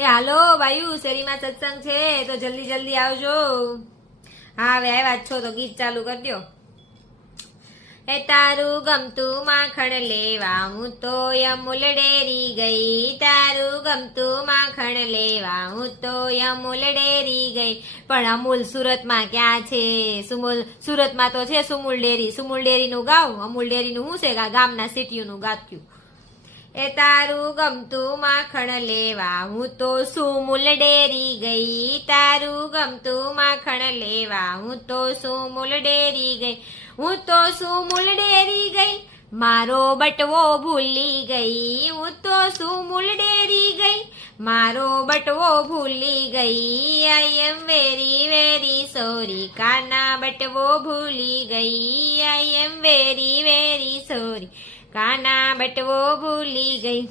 એ હાલો બાયુ શેરીમાં સત્સંગ છે તો જલ્દી જલ્દી આવજો. હા હવે આવ્યા જ છો તો ગીત ચાલુ કરી દો. એ તારું ગમતું માખણ લેવા હું તો અમૂલ ડેરી ગઈ, તારું ગમતું માખણ લેવા હું તો અમૂલ ડેરી ગઈ. પણ અમૂલ સુરતમાં ક્યાં છે? સુરતમાં તો છે સુમૂલ ડેરી. સુમૂલ ડેરીનું ગાવ, અમૂલ ડેરીનું શું છે ગામના સિટીનું ગાત્યું. એ તારું ગમતું માખણ લેવા હું તો સુમૂલ ડેરી ગઈ, તારું ગમતું માખણ લેવા હું તો સુમૂલ ડેરી ગઈ. હું તો સુમૂલ ડેરી ગઈ, મારો બટવો ભૂલી ગઈ. હું તો સુમૂલ ડેરી ગઈ, મારો બટવો ભૂલી ગઈ. આઈ એમ વેરી વેરી સોરી, કાના બટવો ભૂલી ગઈ. આઈ એમ વેરી વેરી સોરી, કાના બટવો ભૂલી ગઈ.